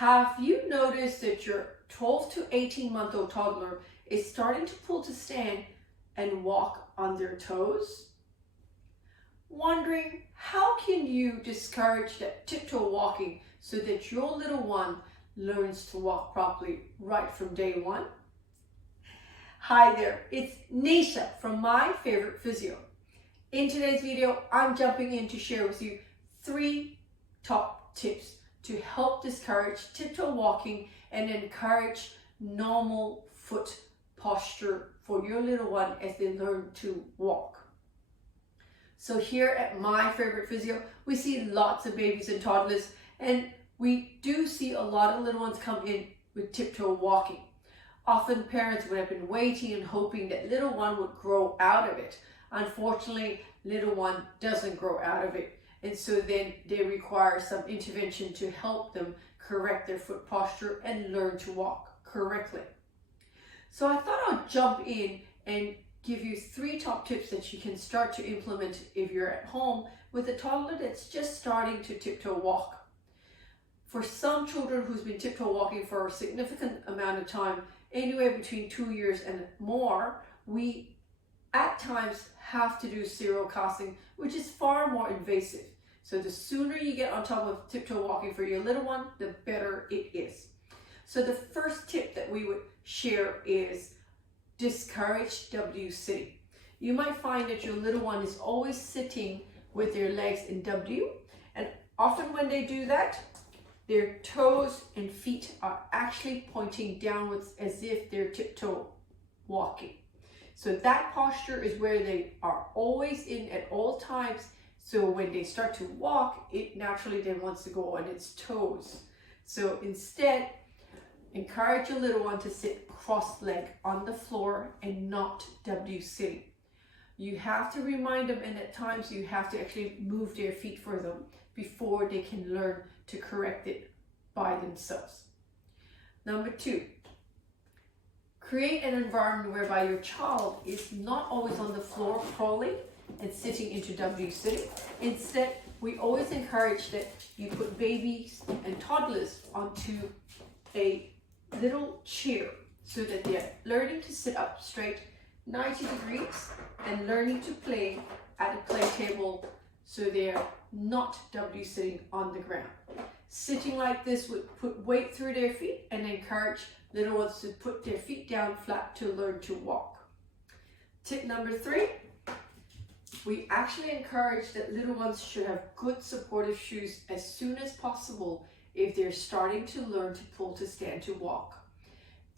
Have you noticed that your 12 to 18-month-old toddler is starting to pull to stand and walk on their toes? Wondering how can you discourage that tiptoe walking so that your little one learns to walk properly right from day one? Hi there, it's Neesha from My Favourite Physio. In today's video, I'm jumping in to share with you 3 top tips to help discourage tiptoe walking and encourage normal foot posture for your little one as they learn to walk. So here at My Favourite Physio, we see lots of babies and toddlers, and we do see a lot of little ones come in with tiptoe walking. Often parents would have been waiting and hoping that little one would grow out of it. Unfortunately, little one doesn't grow out of it. And so then they require some intervention to help them correct their foot posture and learn to walk correctly. So I thought I'd jump in and give you 3 top tips that you can start to implement if you're at home with a toddler that's just starting to tiptoe walk. For some children who's been tiptoe walking for a significant amount of time, anywhere between 2 years and more, we at times have to do serial casting, which is far more invasive. So the sooner you get on top of tiptoe walking for your little one, the better it is. So the first tip that we would share is discourage W sitting. You might find that your little one is always sitting with their legs in W, and often when they do that, their toes and feet are actually pointing downwards as if they're tiptoe walking. So that posture is where they are always in at all times. So when they start to walk, it naturally then wants to go on its toes. So instead, encourage your little one to sit cross-legged on the floor and not W sitting. You have to remind them, and at times you have to actually move their feet for them before they can learn to correct it by themselves. Number 2, create an environment whereby your child is not always on the floor crawling and sitting into W sitting. Instead, we always encourage that you put babies and toddlers onto a little chair so that they're learning to sit up straight 90 degrees and learning to play at a play table so they're not W sitting on the ground. Sitting like this would put weight through their feet and encourage little ones to put their feet down flat to learn to walk. Tip number 3, we actually encourage that little ones should have good supportive shoes as soon as possible if they're starting to learn to pull to stand to walk.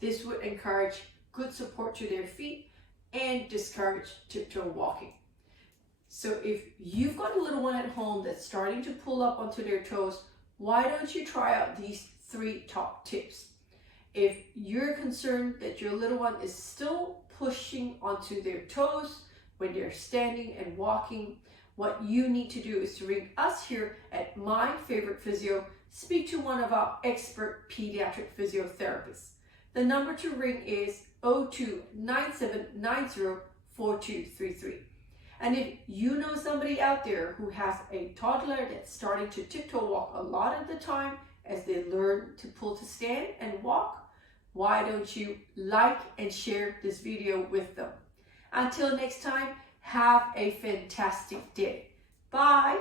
This would encourage good support to their feet and discourage tiptoe walking. So if you've got a little one at home that's starting to pull up onto their toes, why don't you try out these 3 top tips? If you're concerned that your little one is still pushing onto their toes when they're standing and walking, what you need to do is to ring us here at My Favourite Physio, speak to one of our expert pediatric physiotherapists. The number to ring is 02-9790-4233. And if you know somebody out there who has a toddler that's starting to tiptoe walk a lot of the time as they learn to pull to stand and walk, why don't you like and share this video with them? Until next time, have a fantastic day. Bye.